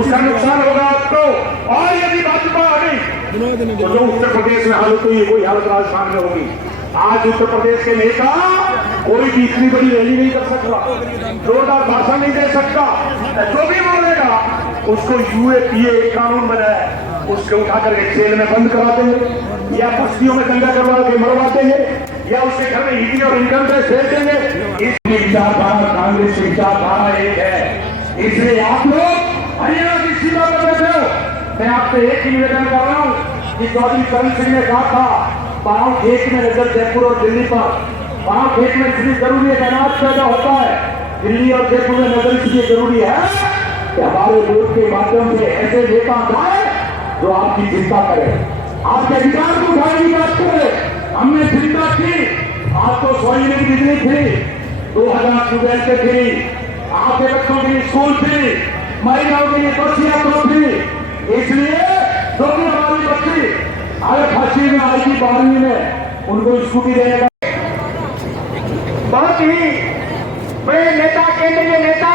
उसका नुकसान होगा आपको। और यदि भाजपा आ गई तो जो उत्तर प्रदेश में हालत हुई वही हालत राजस्थान में होगी। आज उत्तर प्रदेश के नेता कोई भी इतनी बड़ी रैली नहीं कर सकता, जोरदार भाषण नहीं दे सकता, जो भी बोलेगा उसको यूएपीए एक कानून बनाया है, उसके उठा करके जेल में बंद करा देंगे या कुश्तियों में दंगा करवा के मरवा देंगे या उसके घर में ईडी और इनकम टैक्स भेज देंगे। इसकी विचारधारा कांग्रेस की विचारधारा एक है, इसलिए आप लोग हरियाणा की सीमा पर बैठे हो। मैं आपसे एक ही निवेदन कर रहा हूँ कि चौधरी करण सिंह ने कहा था पांव खेत में नजर जयपुर और दिल्ली पर, पांव खेत में इसलिए जरूरी है अनाज पैदा होता है, दिल्ली और जयपुर में नजर इसलिए जरूरी है कि हमारे वोट के माध्यम से ऐसे नेता आए जो आपकी चिंता करे, आपके अधिकार को उठाने की बात करे। हमने चिंता की, आपको 100 यूनिट की बिजली फ्री, 2000 ट्यूबवेल के फ्री, आपके बच्चों के लिए स्कूल फ्री, महिलाओं के लिए बस यात्रा फ्री। इसलिए जो भी हमारी बच्ची अगर फांसी में आएगी 12वीं में उनको स्कूटी देगा। बहुत ही बड़े नेता, केंद्रीय नेता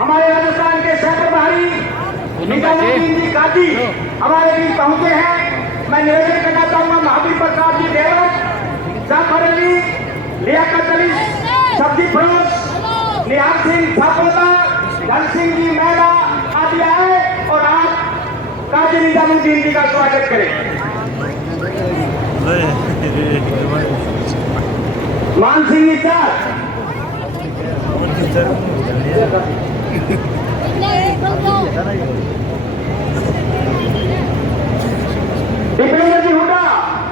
हमारे राजस्थान के सहकर भाई निजामुद्दीन जी काजी हमारे बीच पहुंचे हैं। मैं निवेदन करना चाहूंगा महावीर प्रसाद जी देवत, जाफर अली, लियाकत अली, सब्जी फरोज, निहार सिंह सापोता, धन सिंह जी मेहरा आदि आए और आप काजी निजामुद्दीन जी का स्वागत करें। मान सिंह जी दीपेंद्र जी हुड्डा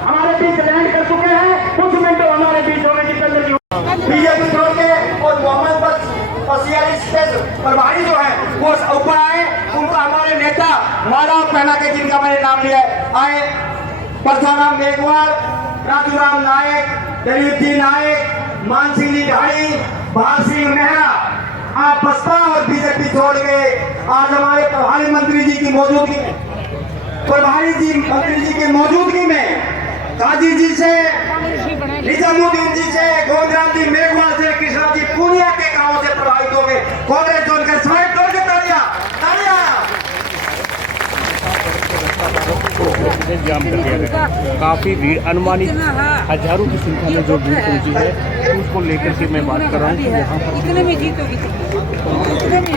हमारे बीच लैंड कर चुके हैं, कुछ मिनटों हमारे बीच होंगे दीपेंद्र जी बीजेपी छोड़ के, और मोहम्मद बस और प्रभारी जो है वो ऊपर आए, उनका हमारे नेता माला पहना के जिनका मैंने नाम लिया आए, परसाराम मेघवाल, राजूराम नायक, दलीप नायक, मान सिंह जी ढाड़ी, भाल सिंह मेहरा, आप बसपा और बीजेपी छोड़ के आज हमारे प्रभारी मंत्री जी की मौजूदगी में, प्रभारी जी मंत्री जी की मौजूदगी में काजी जी से, निजामुद्दीन जी से, गोविंदराम जी मेघवाल से, कृष्णा जी पूनिया के गांवों से प्रभावित हो गए। कांग्रेस जोड़कर स्वागत करके तालियां तालियां। जाम कर दिया गया, काफी भीड़ अनुमानित हजारों की संख्या में जो भीड़ पहुंची है उसको लेकर के मैं बात कर रहा हूँ कि यहाँ पर इतने में जीत होगी, इतने में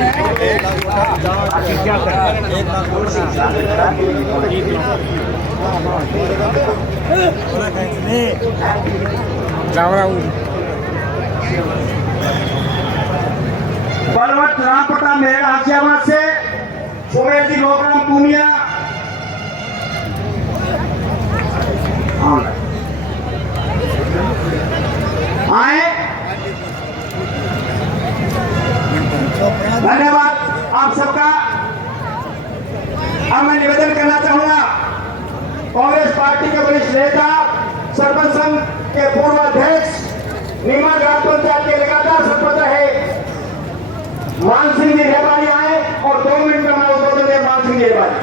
क्या बलवंत रामपटा मेहरा हाशियाबाद से, सुमेर जी लोकराम पूनिया आए। धन्यवाद आप सबका। अब मैं निवेदन करना चाहूंगा कांग्रेस पार्टी के वरिष्ठ नेता, सरपंच संघ के पूर्व अध्यक्ष, नीमा ग्राम पंचायत के लगातार सरपंच रहे मान सिंह जी रेवाड़ी आए और 2 मिनट में मैं उद्बोधन दे मान सिंह जी रेवाड़ी।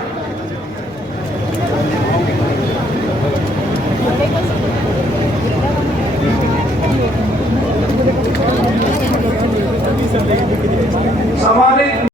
सम्मानित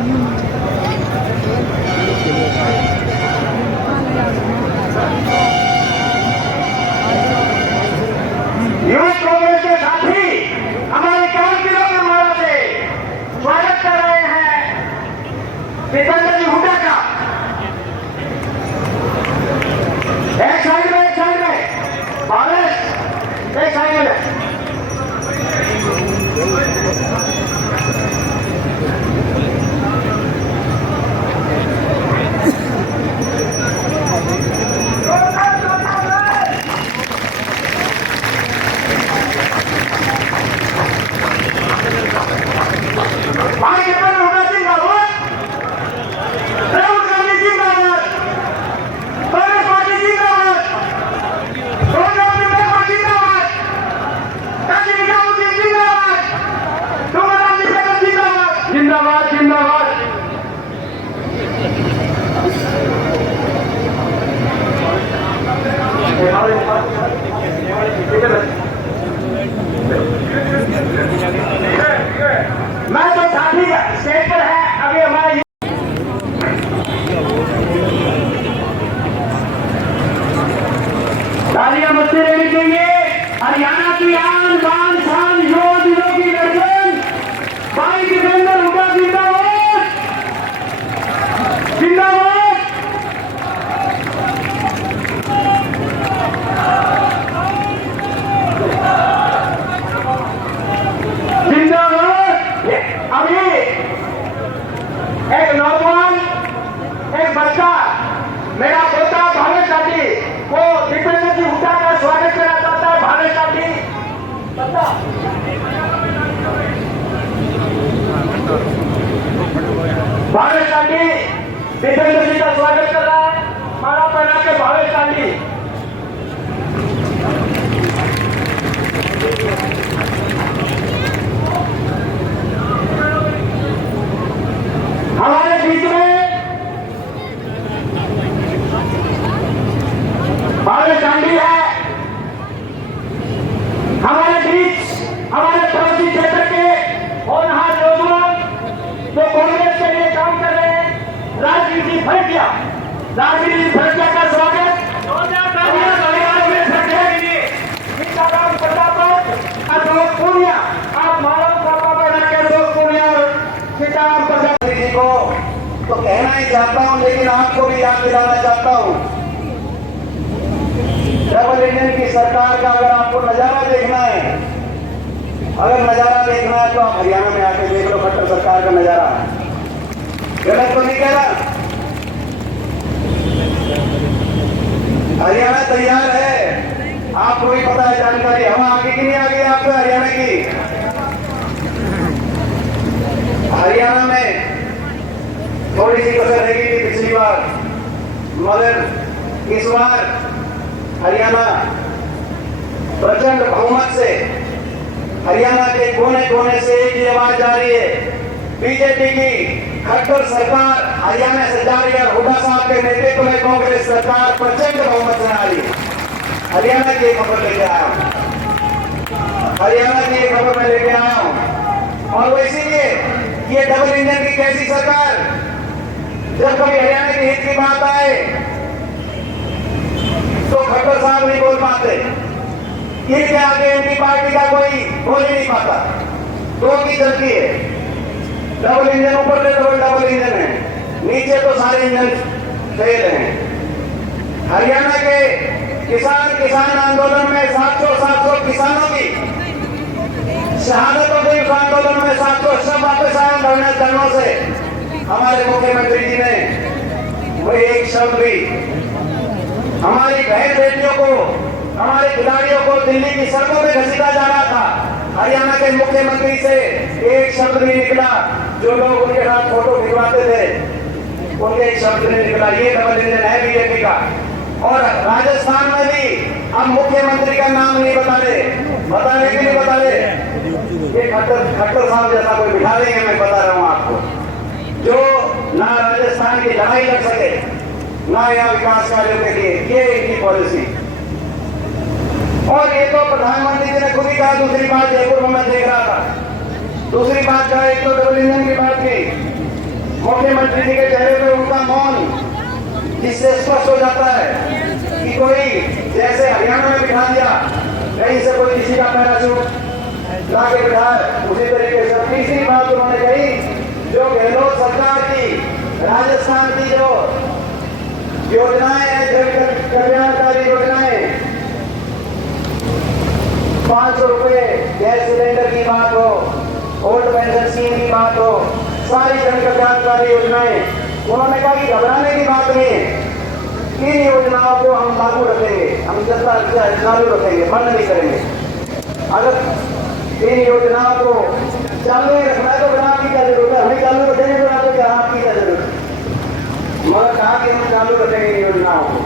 युवक कांग्रेस के साथी हमारे काउंसिलों के माला से स्वागत कर रहे हैं दीपेंद्र जी हुड्डा का। एक साइड में भारत एक साइड में भाई दीपेंद्र हुड्डा जिंदाबाद, राहुल गांधी जिंदाबाद, कांग्रेस पार्टी जिंदाबाद, सोनिया गांधी जिंदाबाद, काशी निजामुद्दीन जिंदाबाद, डोमराम जिंदाबाद जिंदाबाद जिंदाबाद। मैं तो साथी स्टेज पर है अभी हमारे तालियां बजते रहनी चाहिए। हरियाणा की आन बान शान योगियों की गर्दन भाई दीपेंद्र हुड्डा जिंदाबाद जिंदाबाद। अभी एक नौजवान एक बच्चा मेरा पोता भावेश साथी को दीपेंद्र जी हुड्डा का स्वागत करना चाहता है। भावेश साथी बच्चा भावेश साथी दीपेंद्र जी का स्वागत कर रहा है। माला पहना के भावेश साथी हमारे बीच में भावेश गांधी है। हमारे बीच हमारे पड़ोसी क्षेत्र के होनहार नौजवान जो कांग्रेस के लिए काम कर रहे हैं राजनीति फैसला का स्वागत सीताराम प्रताप पूर्णिया आप मालूम सीताराम प्रताप जी को तो कहना ही चाहता हूं, लेकिन आपको भी याद दिलाना चाहता हूं डबल इंजन की सरकार का अगर आपको नजारा देखना है, अगर नजारा देखना है तो आप हरियाणा में आके देख लो खट्टर सरकार का नजारा। गलत तो नहीं कह रहा। हरियाणा तैयार है, आपको भी पता है जानकारी। हवा आगे की नहीं आ गई आपको हरियाणा की। हरियाणा में थोड़ी सी कसर रह गई थी पिछली बार, मगर इस बार हरियाणा प्रचंड बहुमत से हरियाणा के कोने कोने से एक ही आवाज जा रही है। बीजेपी की खट्टर सरकार हरियाणा से जा रही है। हुड्डा साहब के नेतृत्व में कांग्रेस सरकार प्रचंड बहुमत से आ रही है। हरियाणा की एक खबर लेके आया हूं, हरियाणा की एक खबर मैं लेके आया हूं। और वो इसीलिए ये डबल इंजन की कैसी सरकार, जब कभी हरियाणा के हित की बात आए तो खट्टर साहब नहीं बोल पाते। इनके आगे इनकी पार्टी का कोई बोल ही नहीं पाता। दो की चलती है, डबल इंजन ऊपर से डबल इंजन है, नीचे तो सारे इंजन फेल हैं। हरियाणा के किसान आंदोलन में 700 किसानों की शहादत हो गई। उस आंदोलन में 700 सब वापस आए धरनों से। हमारे मुख्यमंत्री जी ने वही एक शब्द भी हमारी बहन बेटियों को, हमारे खिलाड़ियों को दिल्ली की सड़कों में घसीटा जा रहा था। हरियाणा के मुख्यमंत्री से एक शब्द नहीं निकला। जो लोग उनके साथ फोटो खिंचवाते थे उनके एक शब्द नहीं निकला। ये डबल इंजन है बीजेपी का। और राजस्थान में भी अब मुख्यमंत्री का नाम नहीं बता रहे कि नहीं बता रहे। ये खट्टर साहब जैसा कोई बिठा देंगे, मैं बता रहा हूँ आपको, जो ना राजस्थान की लड़ाई लड़ सके ना यहाँ विकास कार्यों के लिए। ये इनकी पॉलिसी। और ये तो प्रधानमंत्री जी ने खुद ही कहा। दूसरी बात जयपुर में मैं देख रहा था, दूसरी बात कहा, एक तो डबल इंजन की बात की, मुख्यमंत्री जी के चेहरे पे उनका मौन, जिससे स्पष्ट हो जाता है कि कोई जैसे हरियाणा में बिठा दिया, कहीं से कोई किसी का पैराशूट ला के बिठाए, उसी तरीके से। तीसरी बात उन्होंने कही, जो गहलोत सरकार की राजस्थान की जो योजनाएं हैं, जन कल्याणकारी योजनाएं, 500 रुपए गैस सिलेंडर की बात हो, ओल्ड पेंशन स्कीम की बात हो, सारी जन कल्याणकारी योजनाएं, उन्होंने कहा कि घबराने की बात नहीं है, इन योजनाओं को हम लागू रखेंगे, हम चालू रखेंगे, बंद नहीं करेंगे। अगर इन योजनाओं को चालू ही रखना है तो फिर आपकी क्या जरूरत है, हमें चालू रखेंगे तो आपको क्या, आपकी क्या जरूरत है? मगर कहा कि हम चालू रखेंगे इन योजनाओं को।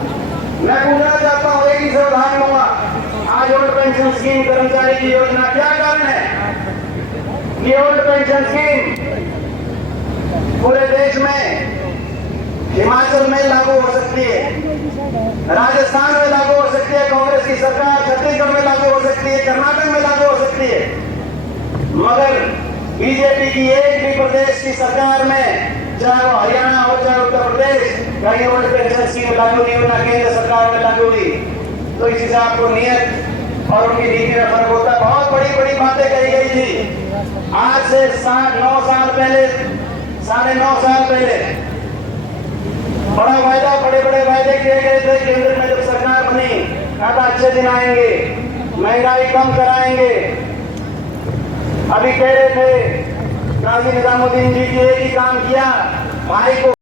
मैं पूछना चाहता हूँ, एक ही से उदाहरण लूंगा, आज ओल्ड पेंशन स्कीम कर्मचारी की योजना, क्या कारण है? ये ओल्ड पेंशन स्कीम पूरे देश में, हिमाचल में लागू हो सकती है, राजस्थान में लागू हो सकती है, कांग्रेस की सरकार छत्तीसगढ़ में लागू हो सकती है, कर्नाटक में लागू हो सकती है, मगर बीजेपी की एक भी प्रदेश की सरकार में, चाहे वो हरियाणा हो चाहे उत्तर प्रदेश, कहीं ओल्ड पेंशन स्कीम लागू नहीं हुई, ना केंद्र सरकार में लागू हुई। तो इसी से आपको नियत और उनकी नीति में फर्क होता है। बहुत बड़ी बड़ी बातें कही गई थी आज से 9 साल पहले, 9.5 साल पहले, बड़ा वायदा, बड़े बड़े वायदे किए गए थे। केंद्र में जब सरकार बनी, कहा था अच्छे दिन आएंगे, महंगाई कम कराएंगे। अभी कह रहे थे काजी निजामुद्दीन जी की एक ही काम किया, भाई को